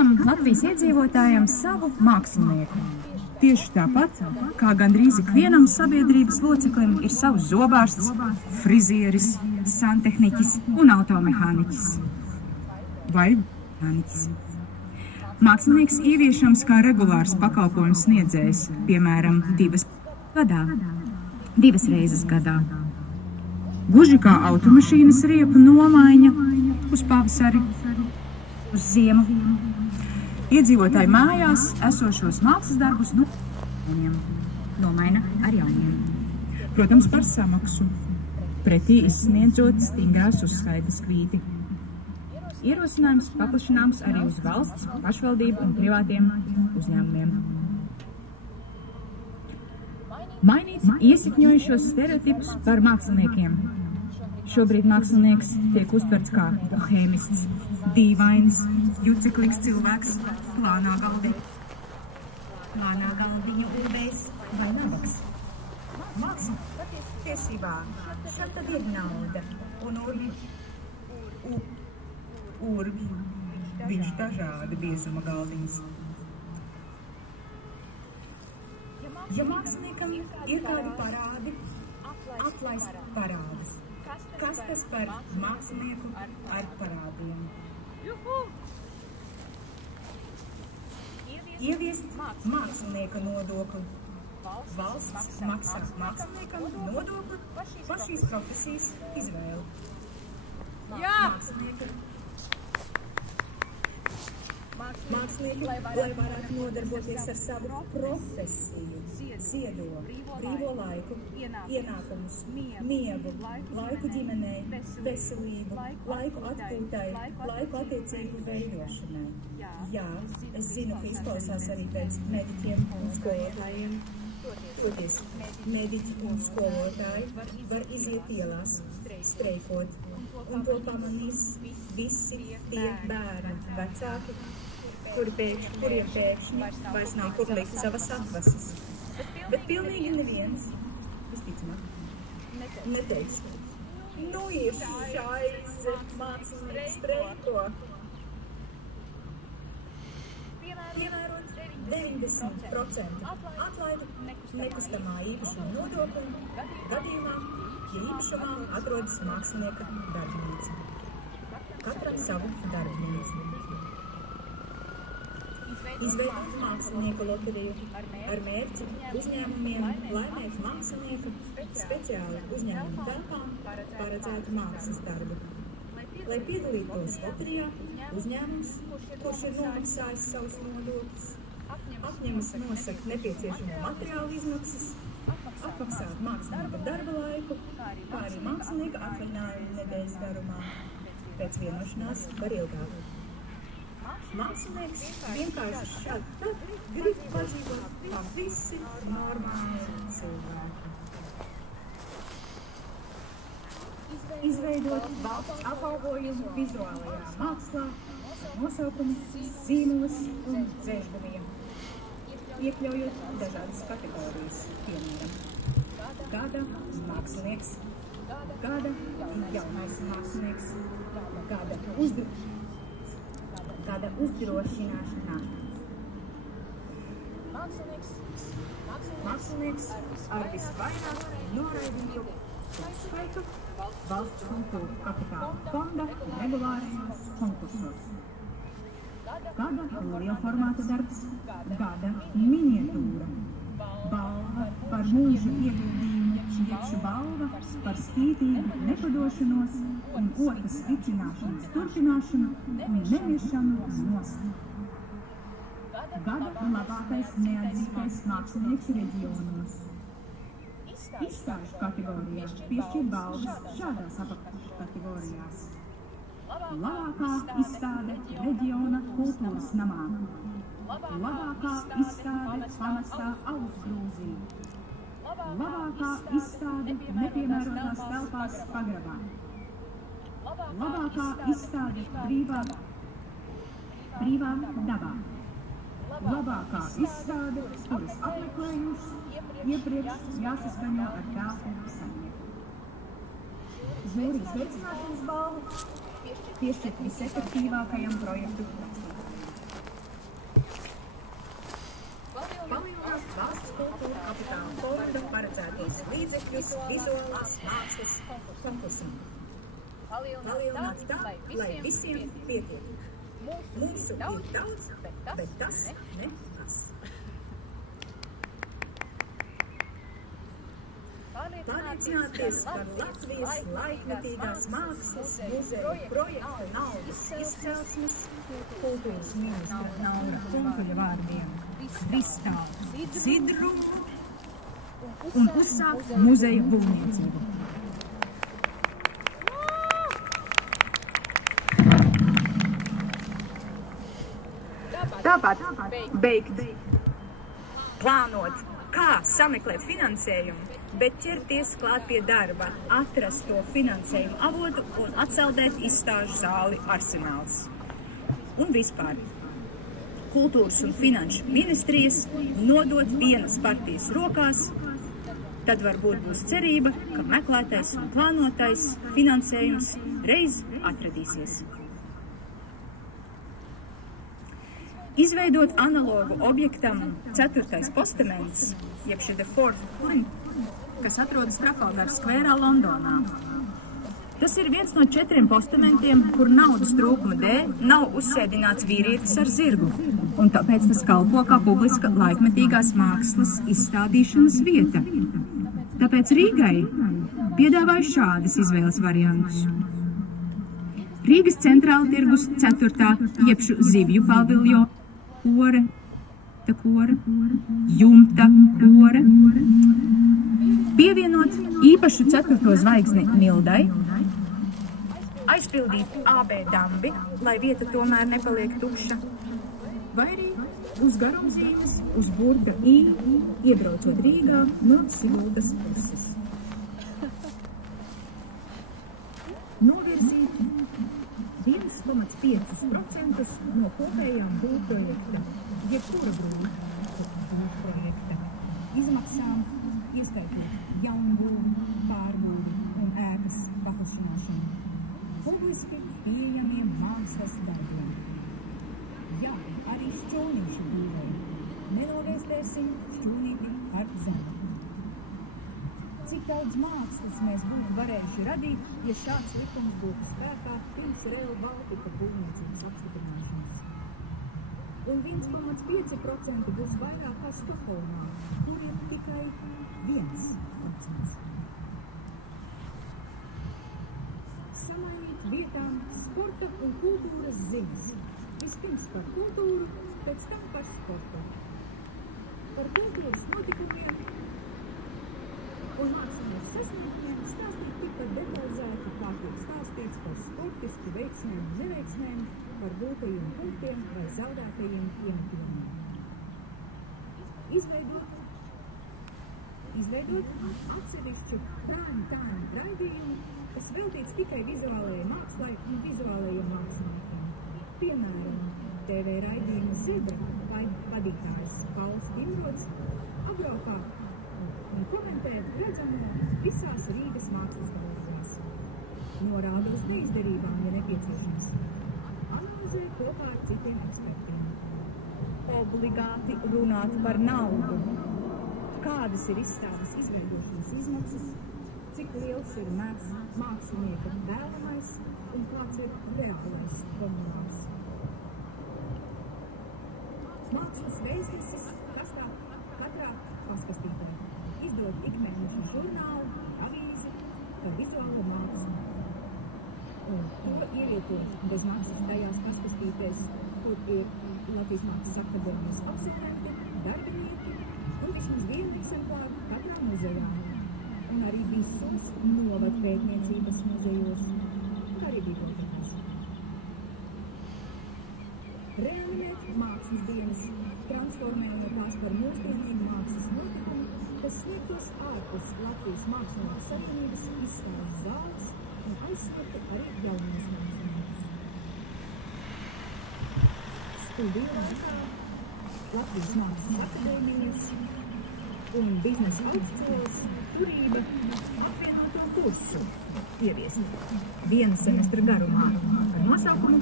katram Latvijas iedzīvotājam savu mākslinieku. Tieši tāpat, kā gandrīz ikvienam sabiedrības loceklim ir savs zobārsts, frizieris, santehniķis un automehāniķis. Vai mehāniķis. Mākslinieks ieviešams kā regulārs pakalpojums sniedzējs, piemēram, divas reizes gadā. Gluži kā automašīnas riepu nomaiņa uz pavasari, uz ziemu. Iedzīvotāji mājās esošos mākslas darbus nomaina ar jauniem. Protams, par samaksu, pretī izsniedzot stingrās uzskaites kvīti. Ierosinājums paplašināms arī uz valsts, pašvaldību un privātiem uzņēmumiem. Mainīt iesakņojušos stereotipus par māksliniekiem. Šobrīd mākslinieks tiek uztverts kā bohēmists, dīvains, juceklīgs cilvēks, plānā galdiņu urbēs vai nabaks. Māksla patiesībā šeit tad ir nauda un urbi, viņš dažādi biezuma galdiņas. Ja māksliniekam ir kādi parādi, atlaist parādus. Kas tas par mākslinieku ar parādiem? Ieviest mākslinieka nodokli. Valsts maksā māksliniekam nodokli par šīs profesijas izvēli. Mākslinieki, lai varētu nodarboties ar savu profesiju, ziedo, brīvo laiku, ienākumus, miegu, laiku ģimenei, veselību, laiku atpūtai, laiku attiecību veidošanai. Jā, es zinu, ka izklausās arī pēc mediķiem un skolotājiem. Toties, mediķi un skolotāji var iziet ielās, streikot, un to pamanīs visi tie bērni, vecāki, kuriem pēkšņi vairs nav kur likt savas atvases. Bet pilnīgi neviens, visticamāk, neteiks, nu ir šaize, mākslinieks streiko. Piemērot 90% atlaidu nekustamā īpašuma nodokli gadījumā, ja īpašumā atrodas mākslinieka darbnīca. Katram savu darbnīcu. Izveidot mākslinieku loteriju ar mērķi uzņēmumiem laimēt mākslinieku speciāli uzņēmumu telpām paredzētu mākslas darbu. Lai piedalītos loterijā, uzņēmums, kurš ir nomaksājis savus nodokļus, apņemas nosakt nepieciešamo materiālu izmaksas, apmaksāt mākslinieka darba laiku, kā arī mākslinieka atvaļinājumu nedēļas garumā, pēc vienošanās par ilgāku. Mākslinieks vienkārši šādi grib padzīvot kā visi normāli cilvēki. Izveidot valsts apbalvojumu vizuālajā mākslā, nosaukumu, zīmolus un dzēžgumiem, iekļaujot dažādas kategorijas, piemēram, gada mākslinieks, gada jaunais mākslinieks, gada uzdrošināšanā. Mākslinieks ar visvairāk noraidītu skaitu valsts kultūra kapitāla fonda regulārajos konkursos. Gada lielformāta darbs, gada miniatūra, balva par mūža ieguldījumu, čiekšu balva par spītīgu nepadošanos un otras vicināšanas turpināšanu un nemiršanu nost. Gada labākais neatzītais mākslinieks reģionos. Izstāžu kategorijā piešķir balvas šādās apakškategorijās. Labākā izstāde reģiona kultūras namā. Labākā izstāde pamestā Augstgrūzī. Labākā izstāde nepiemērotās telpās pagrabā. Labākā izstāde brīvā dabā. Labākā izstāde, kuras apmeklējums iepriekš jāsaskaņo ar telpu saimnieku. Žūrijas veicināšanas balvu piešķirt visefektīvākajam projektu. valsts kultūra kapitāla fonda paredzētos līdzekļus vizuālās mākslas konkursam. Palielināt tā, lai visiem pietiek. Mūsu ir daudz, bet tas nekas. Pārliecināties par Latvijas laikmetīgās mākslas muzeja projekta naudas izcelsmes kultūras ministra Naura Kunkuļa vārdiem izstāst Sidrumu un uzsākt muzeja būvniecību. Tāpat beigt plānot, kā sameklēt finansējumu, bet ķerties klāt pie darba, atrast to finansējumu avotu un atsaldēt izstāžu zāli Arsenāls. Un vispār kultūras un finanšu ministrijas nodot vienas partijas rokās, tad varbūt būs cerība, ka meklētais un plānotais finansējums reiz atradīsies. Izveidot analogu objektam 4. postaments, jeb šī The Fourth Point, kas atrodas Trafalgar skvērā Londonā. Tas ir viens no 4 postamentiem, kur naudas trūkuma dēļ nav uzsēdināts vīrietis ar zirgu, un tāpēc tas kalpo kā publiska laikmetīgās mākslas izstādīšanas vieta. Tāpēc Rīgai piedāvāju šādas izvēles variantus. Rīgas centrāla tirgus 4. iepšu zivju paviljona kore, jumta kore, pievienot īpašu 4. zvaigzni Mildai, aizpildīt AB dambi, lai vieta tomēr nepaliek tukša, vai arī uz garumzīmes, uz burga I, iebraucot Rīgā no Siguldas puses. Novirzīt 1,5% no kopējām būvprojekta, jebkura būvprojekta izmaksām, ieskaitot jaunbūvi, pārbūvi un ēkas paplašināšanu, publiski pieejamiem mākslas darbiem. Jā, arī šķūnīšu būvē. Nenoviestēsim šķūnīti ar zemi. Cik daudz mākslas mēs būtu varējuši radīt, ja šāds likums būtu spēkā pirms Rail Baltica būvniecības apstiprināšanas. Un 1,5% būs vairāk kā Stokholmā, kur ir tikai 1%. Samainīt vietām sporta un kultūras ziņas. Vispirms par kultūru, pēc tam par sportu. Par kultūras notikumiem un mākslas sasniegumiem stāstīt tikpat detalizēti, kā tiek stāstīts par sportisku veiksmēm un neveiksmēm, par gūtajiem punktiem vai zaudētajiem iemetumiem. Izveidot atsevišķu prime time raidījumu, kas veltīts tikai vizuālajai mākslai un vizuālajiem māksliniekiem. Piemēram, TV raidījuma Zebra vadītājs Pauls Dimrods apbraukā un komentē redzamu visās Rīgas mākslas galeriejās. Norāda uz neizdarībām, ja nepieciešams. Analizē kopā ar citiem ekspertiem. Obligāti runāt par naudu. Kādas ir izstādes izveidošanas izmaksas, cik liels ir mākslinieka vēlamais un kāds ir reālais honorārs. Mākslas vēstnesis katrā paskastītē. Izdod ikmēneša žurnālu, avīzi par vizuālo mākslu. Un to ievietot bez maksas tajās paskastītēs, kur ir Latvijas Mākslas akadēmijas absolventi, darbinieki un vismaz vienu eksemplāru katrā muzejā. Un arī visos novadpētniecības muzejos, un arī bibliotekās. Reanimēt mākslas dienas, transformējot tās par mūsdienīgu mākslas notikumu, kas sniegtos ārpus Latvijas Mākslinieku savienības izstādes zāles un aizsniegtu arī jaunos māksliniekus. Studiju laikā Latvijas Mākslas akadēmijas un biznesa augstskolas turība apvienoto kursu ieviest viena semestra garumā ar nosaukumu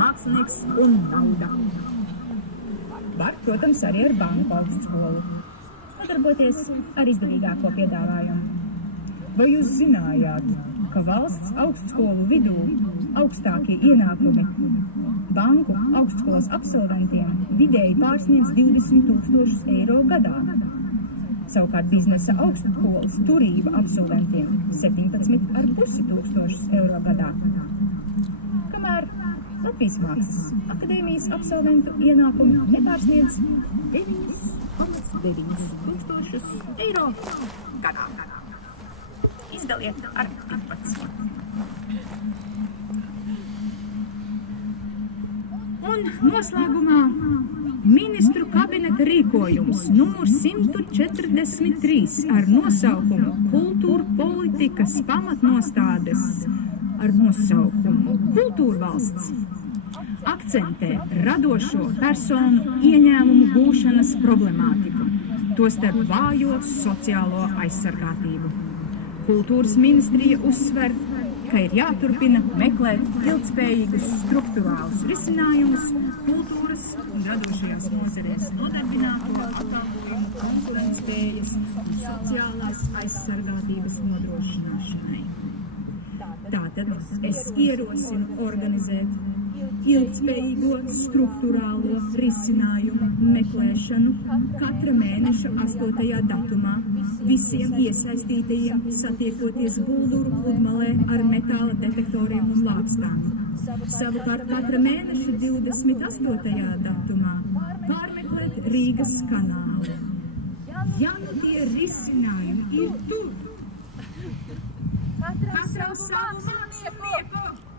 Mākslinieks un nauda. Var, protams, arī ar banku augstskolu. nodarboties ar izdevīgāko piedāvājumu. Vai jūs zinājāt, ka valsts augstskolu vidū augstākie ienākumi banku augstskolas absolventiem vidēji pārsniedz 20,000 eiro gadā? Savukārt biznesa augstskolas turība absolventiem 17,500 eiro gadā. Kamēr Latvijas Mākslas akadēmijas absolventu ienākumi nepārsniedz 9,900 eiro gadā. Izdaliet ar 15. Un noslēgumā ministru kabineta rīkojums numur 143 ar nosaukumu Kultūra politikas pamatnostādes ar nosaukumu Kultūrvalsts akcentē radošo personu ieņēmumu gūšanas problemātiku, tostarp vājo sociālo aizsargātību. Kultūras ministrija uzsver, ka ir jāturpina meklēt ilgtspējīgus struktūrālus risinājumus kultūras un radošajās nozarēs nodarbināto atalgojumu konkurētspējas un sociālās aizsargātības nodrošināšanai. Tātad es ierosinu organizēt ilgtspējīgo struktūrālo risinājumu meklēšanu katra mēneša 8. datumā visiem iesaistītajiem satiekoties Bulduru pludmalē ar metāla detektoriem un lāpstām. Savukārt katra mēneša 28. datumā pārmeklēt Rīgas kanālu. Ja nu tie risinājumi ir tur, katram savu mākslinieku!